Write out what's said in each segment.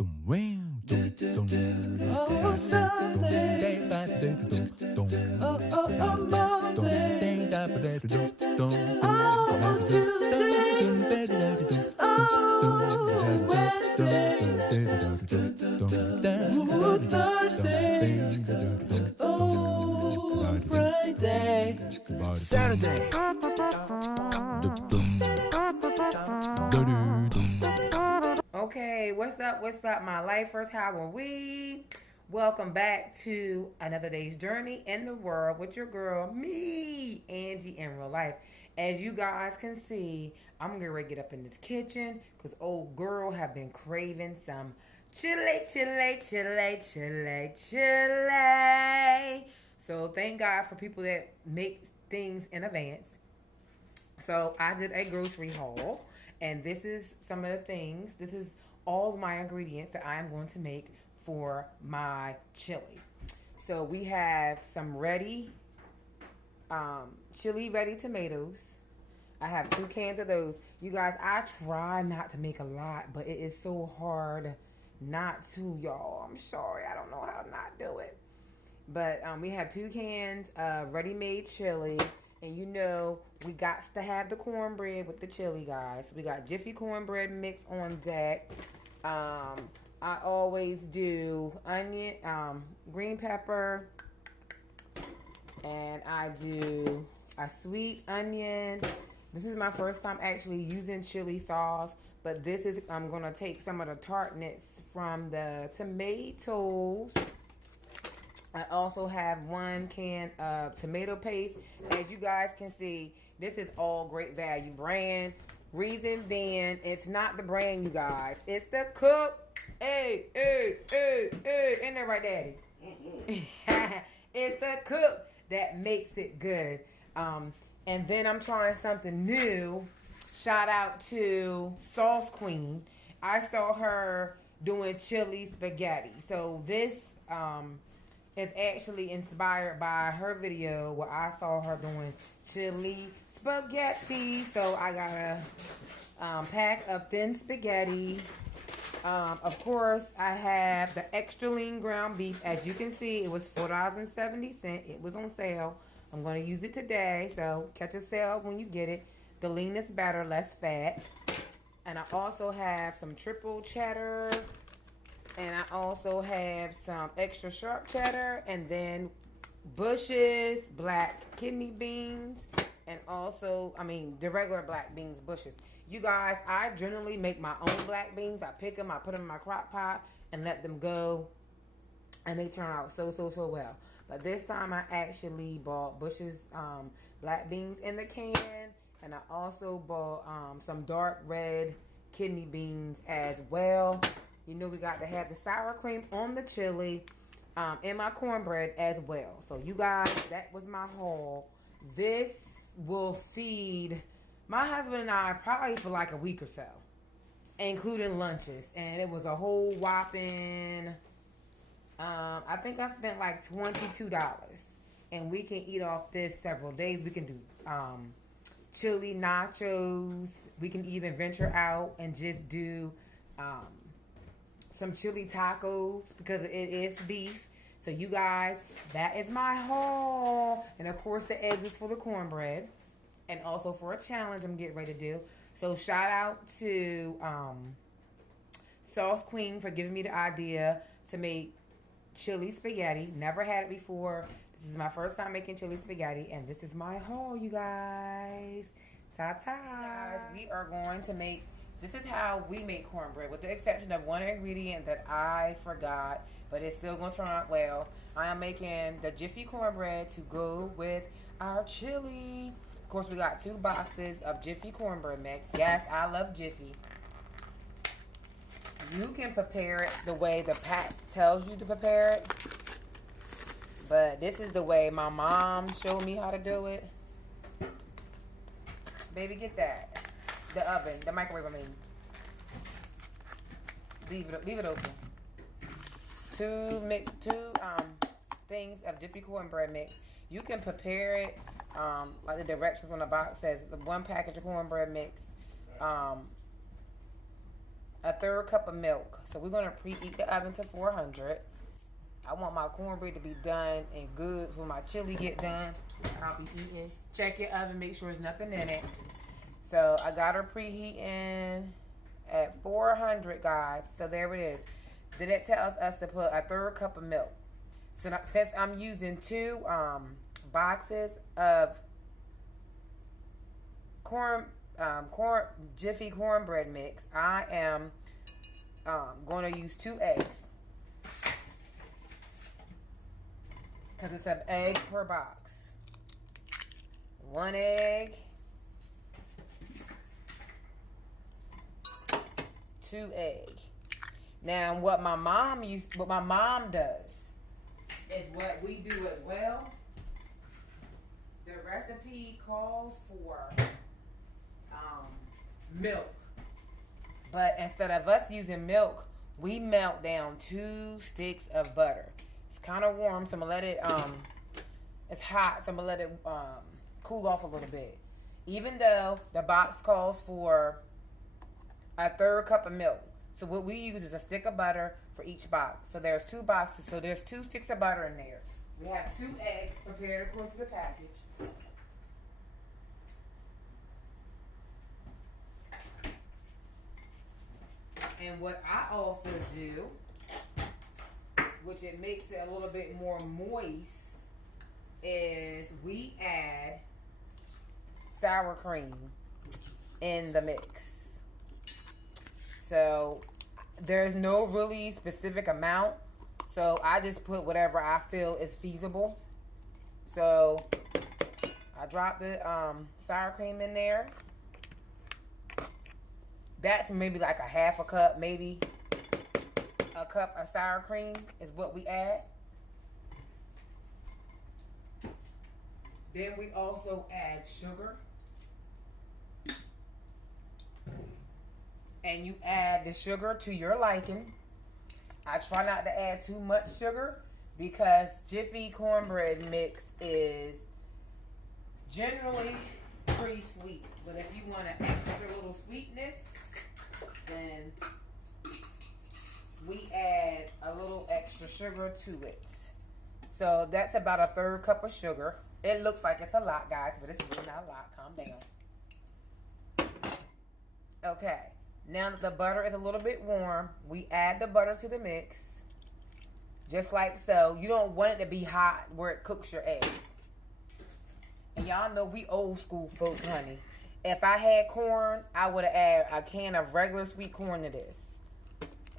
Oh, Sunday. Oh, Monday. Oh, Tuesday. Oh, Wednesday. Oh, Thursday. Oh, Friday. Saturday. Okay, what's up, my lifers? How are we? Welcome back to another day's journey in the world with your girl, me, Angie, in real life. As you guys can see, I'm gonna get up in this kitchen because old girl have been craving some chili. So thank God for people that make things in advance. So I did a grocery haul, and this is some of the things. This is all of my ingredients that I am going to make for my chili. So we have some ready chili ready tomatoes. I have 2 cans of those. You guys, I try not to make a lot, but it is so hard not to, y'all. I'm sorry. I don't know how to not do it. But we have 2 cans of ready-made chili. And you know, we got to have the cornbread with the chili, guys. We got Jiffy cornbread mix on deck. I always do onion, green pepper, and I do a sweet onion. This is my first time actually using chili sauce, but this is, I'm going to take some of the tartness from the tomatoes. I also have 1 can of tomato paste. As you guys can see, this is all great value brand. Reason being, it's not the brand, you guys. It's the cook. Hey. Ain't that right, Daddy? It's the cook that makes it good. And then I'm trying something new. Shout out to saucequeen. I saw her doing chili spaghetti. So this is actually inspired by her video where I saw her doing chili spaghetti. So I got a pack of thin spaghetti. Of course, I have the extra lean ground beef. As you can see, it was $4.70. It was on sale. I'm going to use it today. So catch a sale when you get it. The leanest better, less fat. And I also have some triple cheddar. And I also have some extra sharp cheddar, and then Bush's black kidney beans, and also, the regular black beans, Bush's. You guys, I generally make my own black beans. I pick them, I put them in my crock pot, and let them go, and they turn out so well. But this time, I actually bought Bush's black beans in the can, and I also bought some dark red kidney beans as well. You know, we got to have the sour cream on the chili and my cornbread as well. So, you guys, that was my haul. This will feed my husband and I probably for like a week or so, including lunches. And it was a whole whopping, I think I spent like $22. And we can eat off this several days. We can do chili nachos. We can even venture out and just do some chili tacos because it is beef. So you guys, that is my haul. And of course the eggs is for the cornbread. And also for a challenge I'm getting ready to do. So shout out to saucequeen for giving me the idea to make chili spaghetti. Never had it before. This is my first time making chili spaghetti. And this is my haul, you guys. Ta-ta. Guys, we are going to make... This is how we make cornbread, with the exception of one ingredient that I forgot, but it's still going to turn out well. I am making the Jiffy cornbread to go with our chili. Of course, we got 2 boxes of Jiffy cornbread mix. Yes, I love Jiffy. You can prepare it the way the pack tells you to prepare it, but this is the way my mom showed me how to do it. Baby, get that. The oven, the microwave, Leave it open. 2 things of Jiffy cornbread mix. You can prepare it like the directions on the box says. The 1 package of cornbread mix a third cup of milk. So we're gonna preheat the oven to 400. I want my cornbread to be done and good when my chili get done. I'll be eating. Check your oven, make sure there's nothing in it. So I got her preheating at 400, guys. So there it is. Then it tells us to put a third cup of milk. So now, since I'm using 2 boxes of Jiffy cornbread mix, I am going to use 2 eggs. Because it's an egg per box. 1 egg. 2 eggs. Now, what my mom does is what we do as well. The recipe calls for milk, but instead of us using milk, we melt down 2 sticks of butter. It's kind of warm, so I'm gonna let it. It's hot, so I'm gonna let it cool off a little bit. Even though the box calls for a third cup of milk. So what we use is a stick of butter for each box. So there's 2 boxes. So there's 2 sticks of butter in there. We have 2 eggs prepared according to the package. And what I also do, which it makes it a little bit more moist, is we add sour cream in the mix. So there's no really specific amount. So I just put whatever I feel is feasible. So I dropped the sour cream in there. That's maybe like a half a cup, maybe a cup of sour cream is what we add. Then we also add sugar. And you add the sugar to your liking. I try not to add too much sugar because Jiffy cornbread mix is generally pretty sweet. But if you want an extra little sweetness, then we add a little extra sugar to it. So that's about a third cup of sugar. It looks like it's a lot, guys, but it's really not a lot. Calm down. Okay. Now that the butter is a little bit warm, we add the butter to the mix. Just like so. You don't want it to be hot where it cooks your eggs. And y'all know we old school folks, honey. If I had corn, I would have added a can of regular sweet corn to this.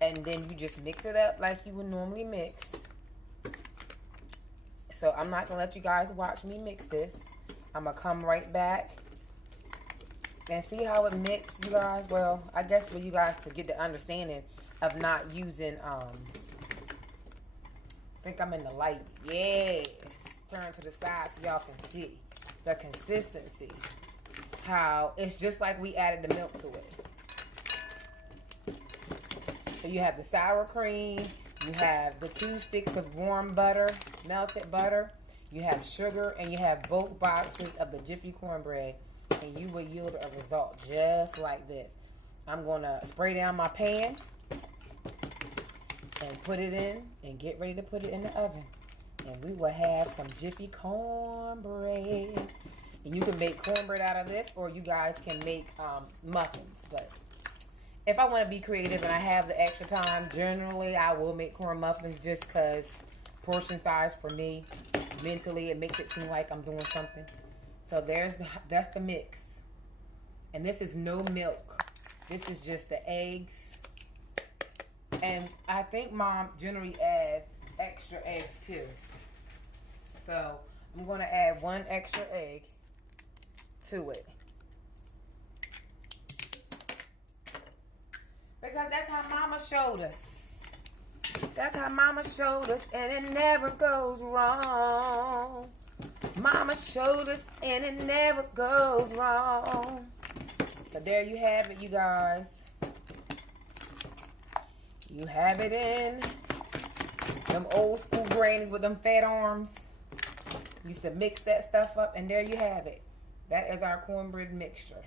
And then you just mix it up like you would normally mix. So I'm not going to let you guys watch me mix this. I'm going to come right back and see how it mixes, you guys. Well, I guess for you guys to get the understanding of not using, I think I'm in the light. Yes. Turn to the side so y'all can see the consistency. How it's just like we added the milk to it. So you have the sour cream. You have the 2 sticks of warm butter, melted butter. You have sugar, and you have both boxes of the Jiffy cornbread. And you will yield a result just like this. I'm going to spray down my pan and put it in and get ready to put it in the oven. And we will have some Jiffy cornbread. And you can make cornbread out of this, or you guys can make muffins. But if I want to be creative and I have the extra time, generally I will make corn muffins just because portion size for me, mentally, it makes it seem like I'm doing something. So that's the mix. And this is no milk. This is just the eggs. And I think Mom generally add extra eggs too. So I'm going to add 1 extra egg to it. Because that's how Mama showed us. That's how Mama showed us, and it never goes wrong. Mama showed us, and it never goes wrong. So there you have it, you guys. You have it in them old school grannies with them fat arms. Used to mix that stuff up, and there you have it. That is our cornbread mixture.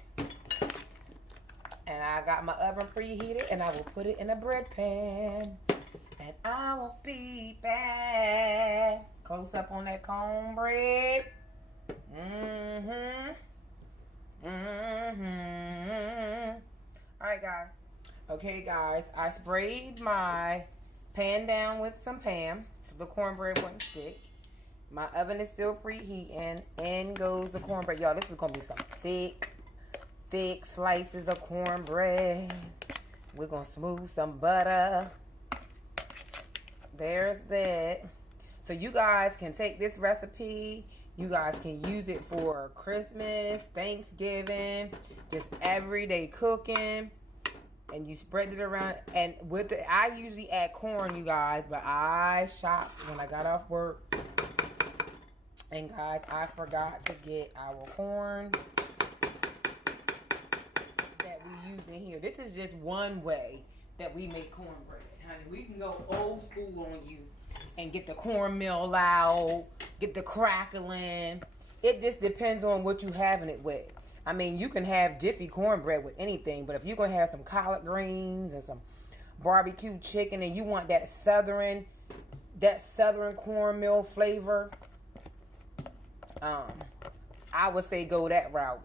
And I got my oven preheated, and I will put it in a bread pan. And I will be back. Close up on that cornbread. Alright, guys. Okay, guys. I sprayed my pan down with some Pam so the cornbread wouldn't stick. My oven is still preheating. In goes the cornbread. Y'all, this is going to be some thick slices of cornbread. We're going to smooth some butter. There's that. So you guys can take this recipe. You guys can use it for Christmas, Thanksgiving, just everyday cooking. And you spread it around. And with it, I usually add corn, you guys, but I shopped when I got off work. And guys, I forgot to get our corn that we use in here. This is just one way that we make cornbread, honey. We can go old school on you and get the cornmeal out, get the crackling. It just depends on what you having it with. I mean, you can have Jiffy cornbread with anything, but if you're going to have some collard greens and some barbecue chicken and you want that southern cornmeal flavor, I would say go that route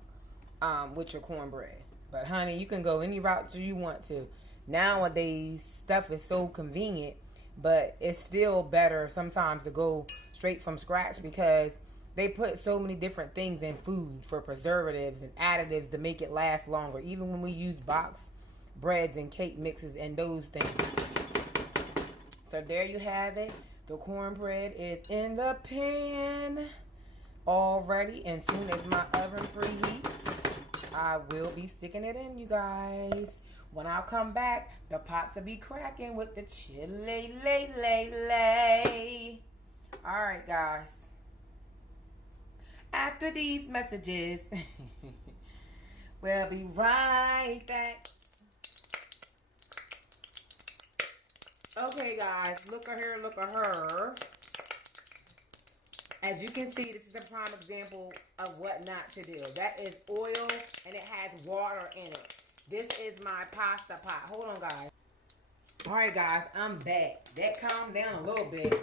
with your cornbread. But honey, you can go any route you want to. Nowadays, stuff is so convenient, but it's still better sometimes to go straight from scratch because they put so many different things in food for preservatives and additives to make it last longer. Even when we use box breads and cake mixes and those things. So there you have it. The cornbread is in the pan already. And soon as my oven preheats, I will be sticking it in, you guys. When I come back, the pots will be cracking with the chili lay. All right, guys. After these messages, we'll be right back. Okay, guys, look at her. As you can see, this is a prime example of what not to do. That is oil, and it has water in it. This is my pasta pot. Hold on, guys. All right, guys, I'm back. That calmed down a little bit.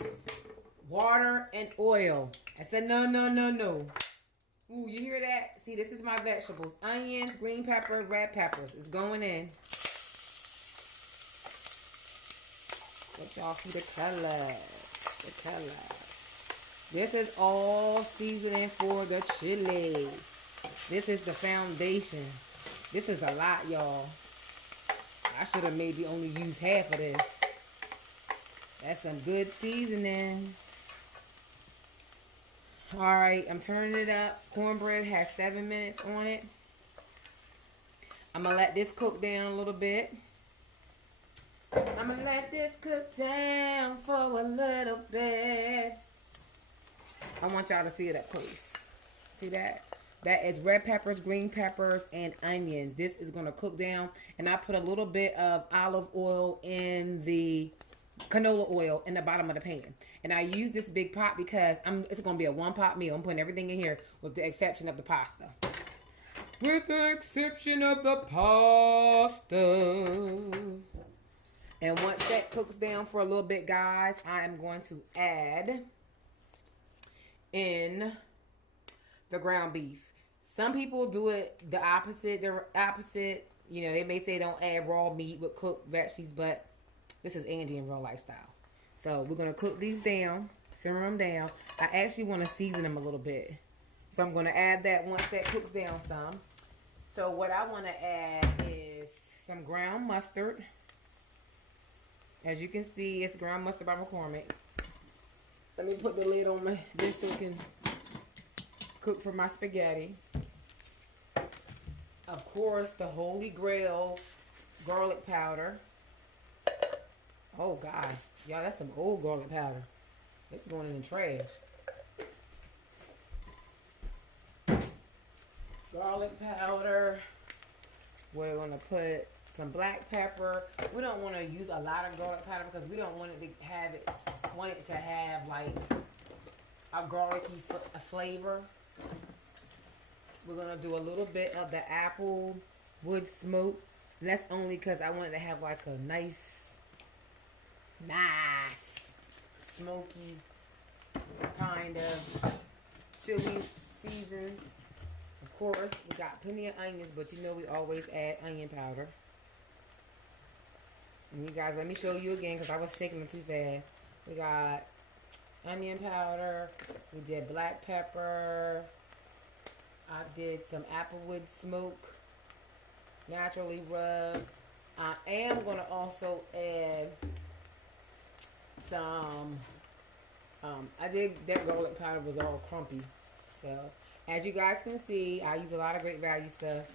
Water and oil. I said, no. Ooh, you hear that? See, this is my vegetables. Onions, green pepper, red peppers. It's going in. Let y'all see the color. This is all seasoning for the chili. This is the foundation. This is a lot, y'all. I should have maybe only used half of this. That's some good seasoning. Alright, I'm turning it up. Cornbread has 7 minutes on it. I'm going to let this cook down a little bit. I'm going to let this cook down for a little bit. I want y'all to see it up close. See that? That is red peppers, green peppers, and onions. This is going to cook down. And I put a little bit of olive oil in the canola oil in the bottom of the pan. And I use this big pot because it's going to be a one-pot meal. I'm putting everything in here with the exception of the pasta. With the exception of the pasta. And once that cooks down for a little bit, guys, I am going to add in the ground beef. Some people do it the opposite. You know, they may say don't add raw meat with cooked veggies, but this is Angie in real lifestyle. So we're going to cook these down, simmer them down. I actually want to season them a little bit. So I'm going to add that once that cooks down some. So what I want to add is some ground mustard. As you can see, it's ground mustard by McCormick. Let me put the lid on this so it can cook for my spaghetti. Of course, the Holy Grail garlic powder. Oh, God. Y'all, that's some old garlic powder. It's going in the trash. Garlic powder. We're going to put some black pepper. We don't want to use a lot of garlic powder because we don't want it to have like a garlicky flavor. We're going to do a little bit of the apple wood smoke And that's only because I wanted to have like a nice, smoky kind of chili season. Of course, we got plenty of onions, but you know we always add onion powder. And you guys, let me show you again because I was shaking them too fast. We got onion powder. We did black pepper. I did some applewood smoke, naturally rubbed. I am going to also add some, I did, that garlic powder was all crumpy. So, as you guys can see, I use a lot of great value stuff.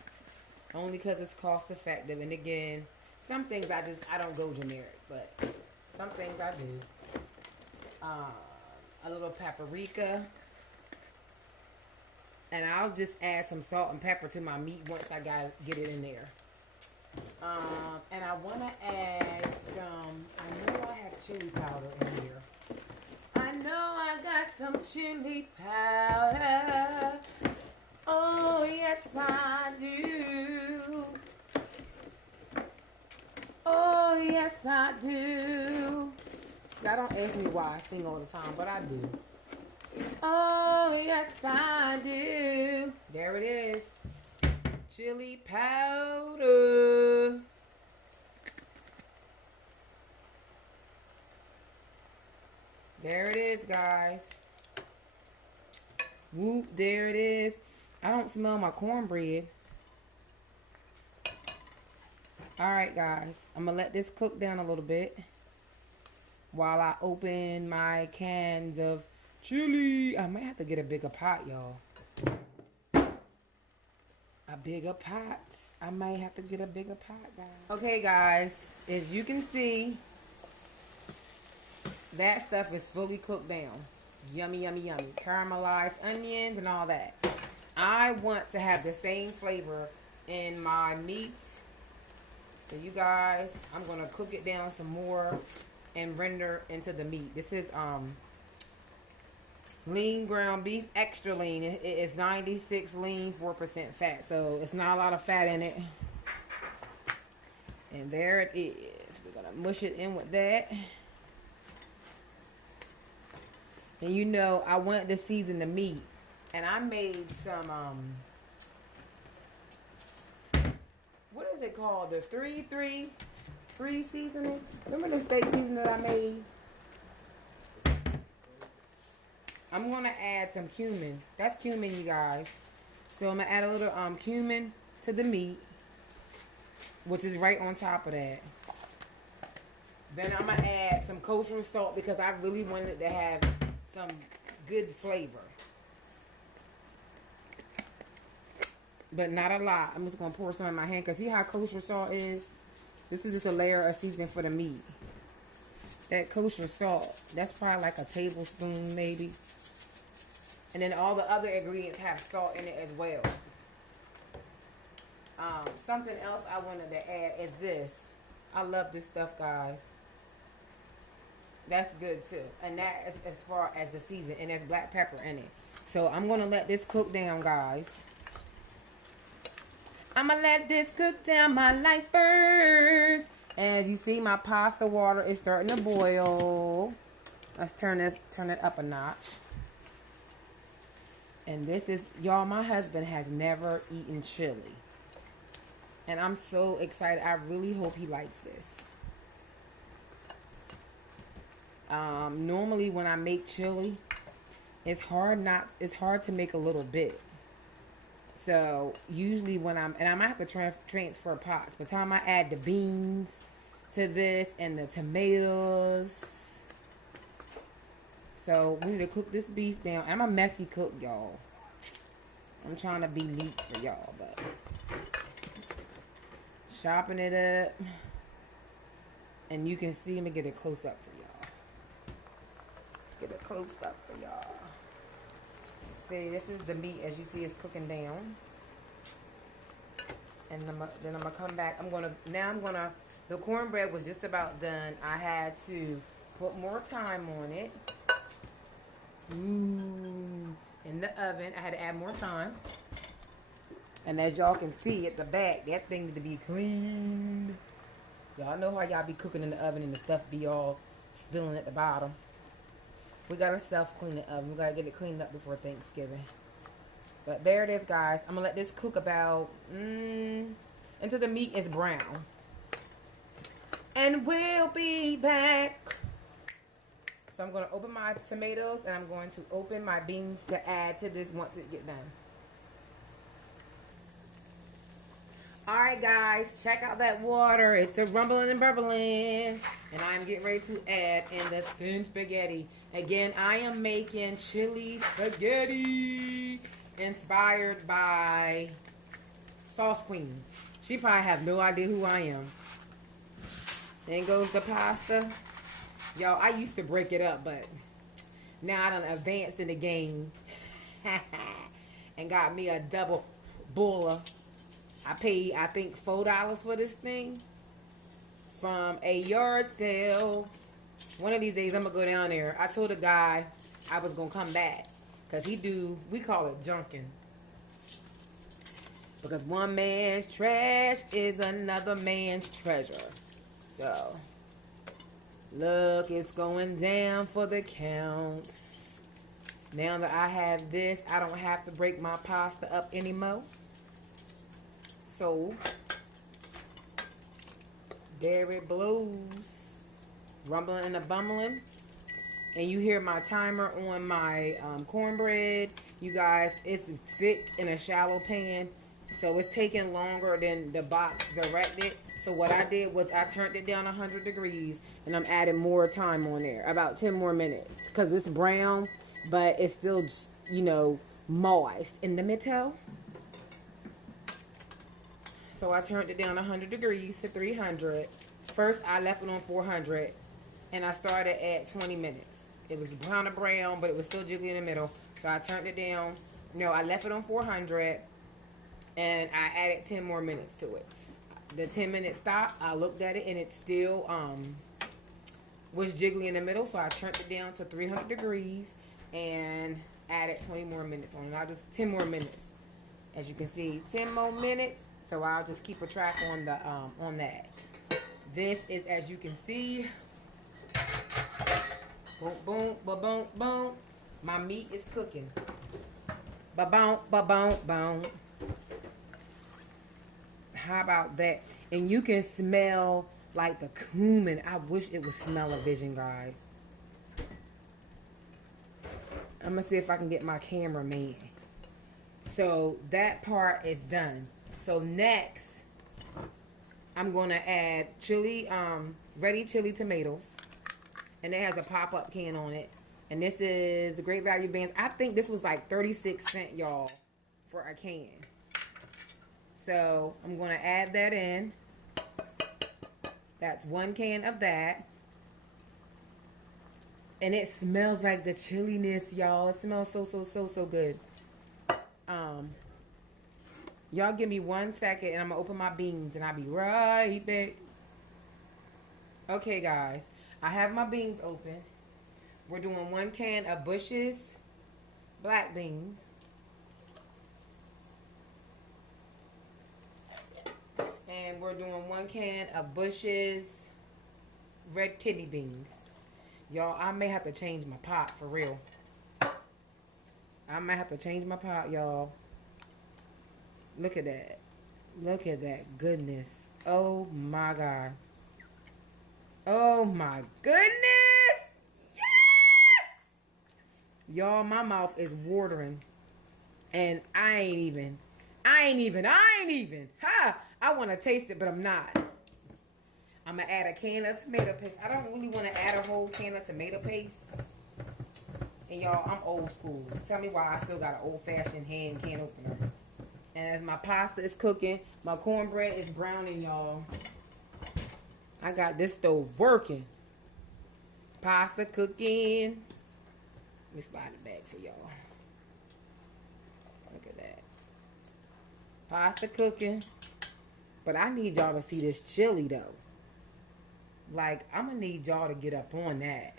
Only because it's cost effective. And again, some things I don't go generic. But some things I do. A little paprika. And I'll just add some salt and pepper to my meat once I get it in there. And I want to add some, I know I have chili powder in here. I know I got some chili powder. Oh, yes, I do. Oh, yes, I do. Y'all don't ask me why I sing all the time, but I do. Oh, yes, I do. There it is. Chili powder. There it is, guys. Whoop, there it is. I don't smell my cornbread. Alright, guys. I'm going to let this cook down a little bit while I open my cans of chili. I might have to get a bigger pot, y'all. A bigger pot. I might have to get a bigger pot, guys. Okay, guys. As you can see, that stuff is fully cooked down. Yummy, yummy, yummy. Caramelized onions and all that. I want to have the same flavor in my meat. So you guys, I'm going to cook it down some more and render into the meat. This is lean ground beef, extra lean. It is 96 lean, 4% fat. So it's not a lot of fat in it. And there it is. We're going to mush it in with that. And you know, I wanted to season the meat. And I made some, what is it called? The 3-3 seasoning. Remember the steak seasoning that I made? I'm going to add some cumin. That's cumin, you guys. So I'm going to add a little cumin to the meat, which is right on top of that. Then I'm going to add some kosher salt because I really wanted to have some good flavor. But not a lot. I'm just going to pour some in my hand because see how kosher salt is? This is just a layer of seasoning for the meat. That kosher salt, that's probably like a tablespoon maybe. And then all the other ingredients have salt in it as well. Something else I wanted to add is this. I love this stuff, guys. That's good too. And that is as far as the season. And there's black pepper in it. So I'm going to let this cook down, guys. I'm going to let this cook down my life first. As you see, my pasta water is starting to boil. Let's turn it up a notch. And this is, y'all, my husband has never eaten chili. And I'm so excited. I really hope he likes this. Normally when I make chili, it's hard to make a little bit. So usually when I might have to transfer pots. By the time I add the beans to this and the tomatoes. So we need to cook this beef down. I'm a messy cook, y'all. I'm trying to be neat for y'all, but chopping it up. And you can see, let me get a close up for y'all. Get a close up for y'all. See, this is the meat, as you see, it's cooking down. And then I'm gonna come back. The cornbread was just about done. I had to put more time on it. Ooh. In the oven, I had to add more time. And as y'all can see at the back, that thing need to be cleaned. Y'all know how y'all be cooking in the oven and the stuff be all spilling at the bottom. We gotta self-clean the oven. We gotta get it cleaned up before Thanksgiving. But there it is, guys. I'm gonna let this cook about until the meat is brown. And we'll be back. So I'm gonna open my tomatoes and I'm going to open my beans to add to this once it gets done. Alright guys, check out that water. It's a rumbling and bubbling. And I'm getting ready to add in the thin spaghetti. Again, I am making chili spaghetti inspired by Saucequeen. She probably have no idea who I am. Then goes the pasta. Y'all, I used to break it up, but now I done advanced in the game. And got me a double buller. I paid, I think, $4 for this thing from a yard sale. One of these days, I'm going to go down there. I told the guy I was going to come back because we call it junking. Because one man's trash is another man's treasure. So, look, it's going down for the counts. Now that I have this, I don't have to break my pasta up anymore. So, there it blows, rumbling and a bumbling. And you hear my timer on my cornbread. You guys, it's thick in a shallow pan, so it's taking longer than the box directed. So what I did was I turned it down 100 degrees, and I'm adding more time on there, about 10 more minutes, because it's brown, but it's still, you know, moist in the middle. So I turned it down 100 degrees to 300. First, I left it on 400, and I started at 20 minutes. It was kind of brown, but it was still jiggly in the middle. So I turned it down. No, I left it on 400, and I added 10 more minutes to it. The 10-minute stop, I looked at it, and it still was jiggly in the middle. So I turned it down to 300 degrees and added 20 more minutes on it. Now just 10 more minutes. As you can see, 10 more minutes. So I'll just keep a track on the on that. This is, as you can see, boom, boom, ba boom, boom. My meat is cooking. Ba boom, ba boom, boom. How about that? And you can smell like the cumin. I wish it would smell a vision, guys. I'm gonna see if I can get my cameraman. So that part is done. So next, I'm gonna add chili, ready chili tomatoes, and it has a pop-up can on it. And this is the Great Value Bands. I think this was like 36 cents, y'all, for a can. So I'm gonna add that in. That's 1 can of that. And it smells like the chiliness, y'all. It smells so good. Y'all give me 1 second and I'm gonna open my beans and I'll be right back. Okay, guys, I have my beans open. We're doing 1 can of Bush's black beans. And we're doing 1 can of Bush's red kidney beans. Y'all, I may have to change my pot for real. I might have to change my pot, y'all. Look at that. Look at that goodness. Oh my God. Oh my goodness. Yes! Y'all, my mouth is watering. And I ain't even. Ha! I want to taste it, but I'm not. I'm going to add a can of tomato paste. I don't really want to add a whole can of tomato paste. And y'all, I'm old school. Tell me why I still got an old-fashioned hand can opener. And as my pasta is cooking, my cornbread is browning, y'all. I got this stove working. Pasta cooking. Let me slide it back for y'all. Look at that. Pasta cooking. But I need y'all to see this chili, though. Like, I'm going to need y'all to get up on that.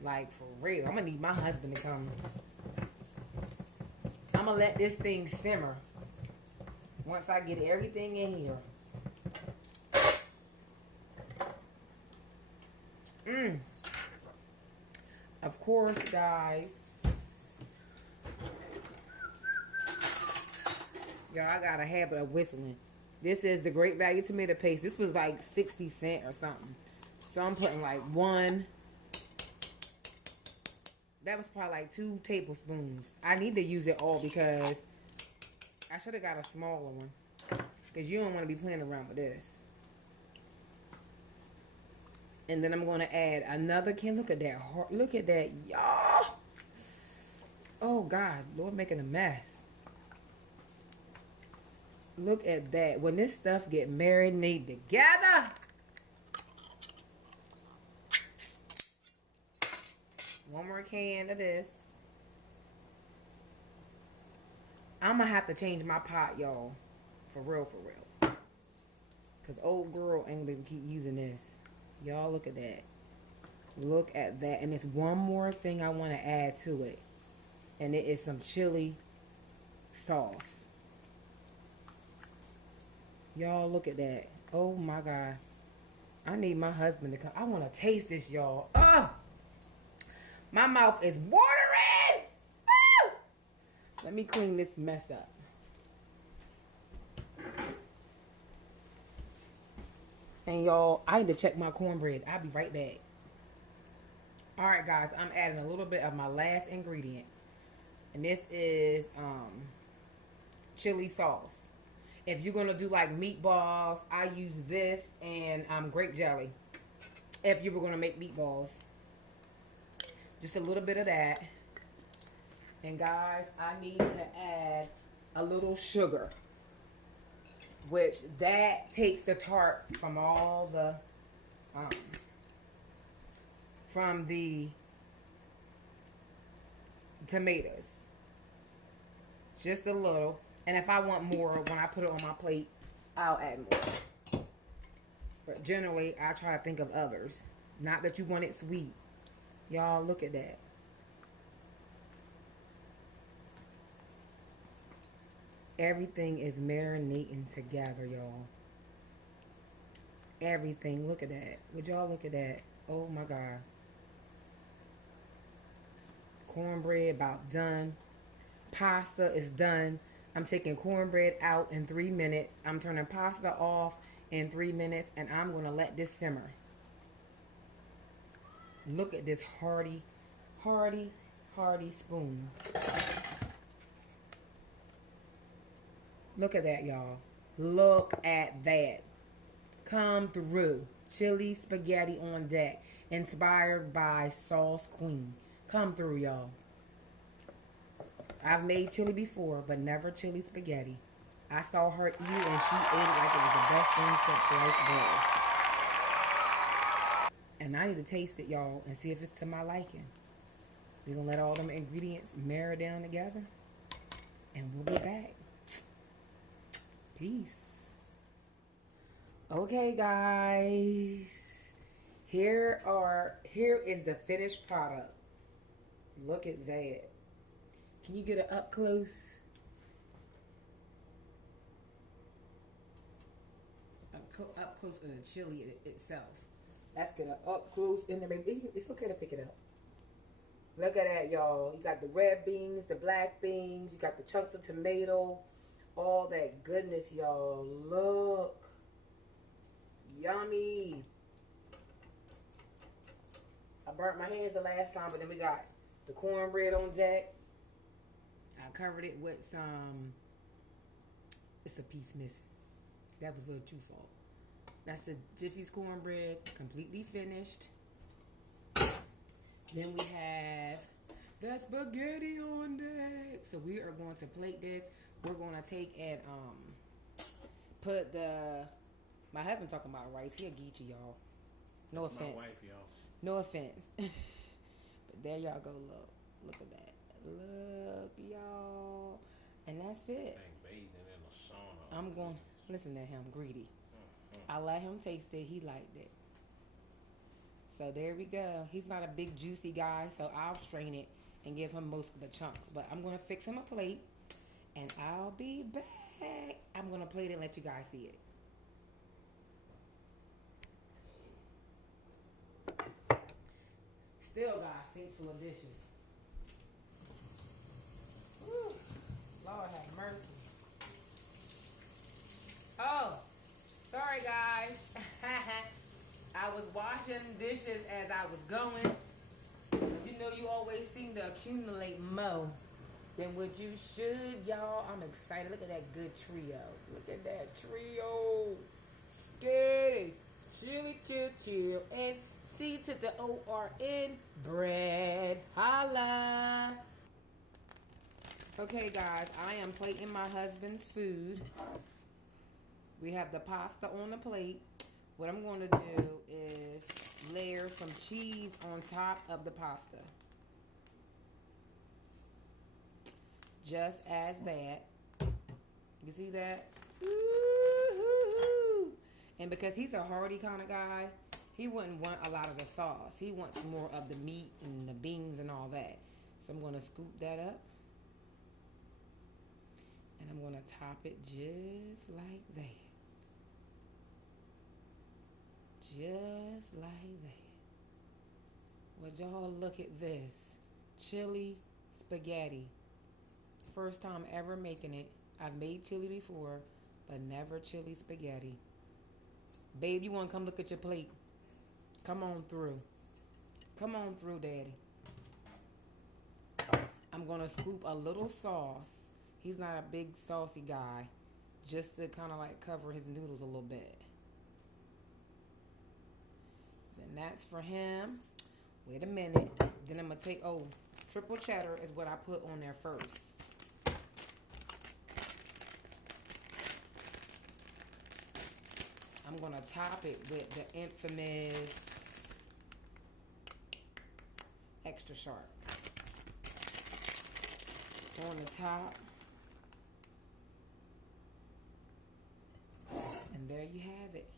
Like, for real. I'm going to need my husband to come. I'm going to let this thing simmer. once I get everything in here. Of course, guys. Y'all, I got a habit of whistling. This is the Great Value tomato paste. This was like 60 cents or something. So I'm putting like one. That was probably like 2 tablespoons. I need to use it all because I should have got a smaller one. Because you don't want to be playing around with this. And then I'm going to add another can. Look at that. Look at that, y'all. Oh, God. Lord, making a mess. Look at that. When this stuff get marinated together. One more can of this. I'm going to have to change my pot, y'all. For real, for real. Because old girl ain't going to keep using this. Y'all, look at that. Look at that. And there's one more thing I want to add to it. And it is some chili sauce. Y'all, look at that. Oh, my God. I need my husband to come. I want to taste this, y'all. Oh! My mouth is watering! Woo! Let me clean this mess up. And y'all, I need to check my cornbread. I'll be right back. Alright, guys. I'm adding a little bit of my last ingredient. And this is chili sauce. If you're going to do like meatballs, I use this and grape jelly. If you were going to make meatballs. Just a little bit of that. And guys, I need to add a little sugar. Which that takes the tart from all the, from the tomatoes. Just a little. And if I want more, when I put it on my plate, I'll add more. But generally, I try to think of others. Not that you want it sweet. Y'all, look at that. Everything is marinating together, y'all. Everything. Look at that. Would y'all look at that? Oh, my God. Cornbread about done. Pasta is done. I'm taking cornbread out in 3 minutes. I'm turning pasta off in 3 minutes. And I'm going to let this simmer. Look at this hearty spoon. Look at that, y'all. Look at that. Come through. Chili spaghetti on deck. Inspired by saucequeen. Come through, y'all. I've made chili before, but never chili spaghetti. I saw her eat it, and she ate it like it was the best thing since sliced bread. And I need to taste it, y'all, and see if it's to my liking. We're going to let all them ingredients marry down together, and we'll be back. Peace. Okay, guys. Here is the finished product. Look at that. Can you get it up close? Up close in the chili itself. Let's get it up close in the baby. It's okay to pick it up. Look at that, y'all. You got the red beans, the black beans. You got the chunks of tomato. All that goodness, y'all. Look. Yummy. I burnt my hands the last time, but then we got the cornbread on deck. I covered it with some, it's a piece missing. That was a little too fault. That's the Jiffy's cornbread, completely finished. Then we have the spaghetti on deck. So we are going to plate this. We're going to take and put the, my husband talking about rice. He a geechee, y'all. No offense. My wife, y'all. No offense. But there y'all go, look at that. Look, y'all. And that's it. Bathing in the sauna. I'm going, listen to him, greedy. I let him taste it. He liked it. So there we go. He's not a big juicy guy, so I'll strain it and give him most of the chunks. But I'm going to fix him a plate, and I'll be back. I'm gonna play it and let you guys see it. Still got a sink full of dishes. Whew. Lord have mercy. Oh, sorry guys. I was washing dishes as I was going. But you know you always seem to accumulate more than what you should, y'all. I'm excited. Look at that good trio. Look at that trio. Steady. Chili, chill, chill. And C to the O-R-N. Bread. Holla. Okay, guys. I am plating my husband's food. We have the pasta on the plate. What I'm going to do is layer some cheese on top of the pasta. Just as that. You see that? Woo-hoo-hoo. And because he's a hearty kind of guy, he wouldn't want a lot of the sauce. He wants more of the meat and the beans and all that. So I'm going to scoop that up. And I'm going to top it just like that. Just like that. Well, y'all, look at this. Chili spaghetti. First time ever making it. I've made chili before, but never chili spaghetti. Babe, you want to come look at your plate? Come on through. Come on through, Daddy. I'm going to scoop a little sauce. He's not a big saucy guy. Just to kind of like cover his noodles a little bit. And that's for him. Wait a minute. Then I'm going to take, triple cheddar is what I put on there first. I'm going to top it with the infamous extra sharp. On the top. And there you have it.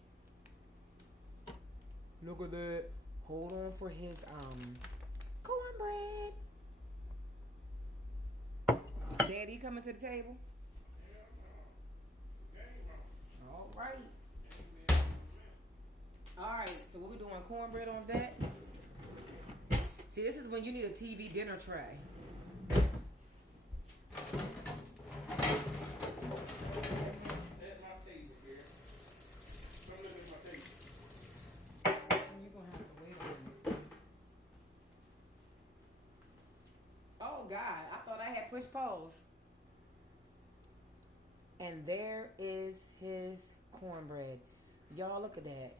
Look at that. Hold on for his cornbread. Daddy, you coming to the table? All right. All right, so what we doing? Cornbread on that? See, this is when you need a TV dinner tray. God, I thought I had push pause. And there is his cornbread. Y'all look at that.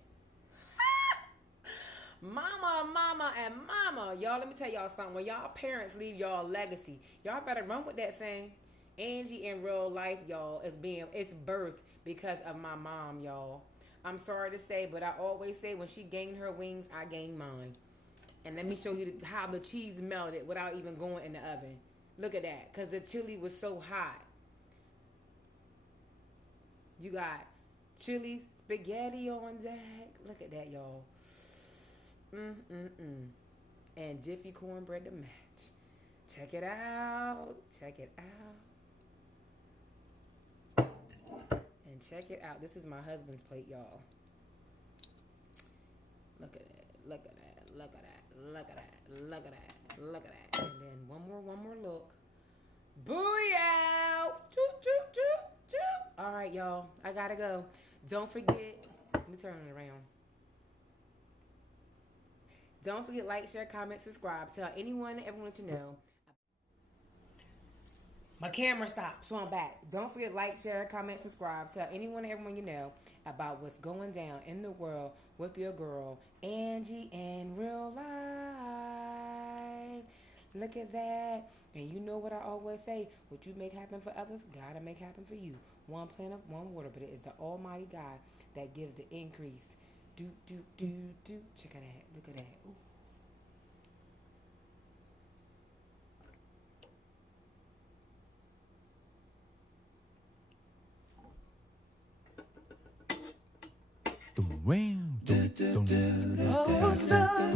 Mama, and mama. Y'all, let me tell y'all something. When y'all parents leave y'all legacy, y'all better run with that thing. Angie in real life, y'all, it's birthed because of my mom, y'all. I'm sorry to say, but I always say when she gained her wings, I gained mine. And let me show you how the cheese melted without even going in the oven. Look at that, because the chili was so hot. You got chili spaghetti on deck. Look at that, y'all. And Jiffy cornbread to match. Check it out. Check it out. And check it out. This is my husband's plate, y'all. Look at that. Look at that. Look at that. Look at that. Look at that. Look at that. And then one more look. Booyah! Choo, choo, choo, choo. All right, y'all. I gotta go. Don't forget. Let me turn it around. Don't forget, like, share, comment, subscribe. Tell anyone and everyone to know. My camera stopped, so I'm back. Don't forget, like, share, comment, subscribe. Tell anyone and everyone you know about what's going down in the world with your girl, Angie, in real life. Look at that. And you know what I always say, what you make happen for others, gotta make happen for you. One plant of one water, but it is the Almighty God that gives the increase. Do. Check out that. Look at that. Ooh. Oh, son.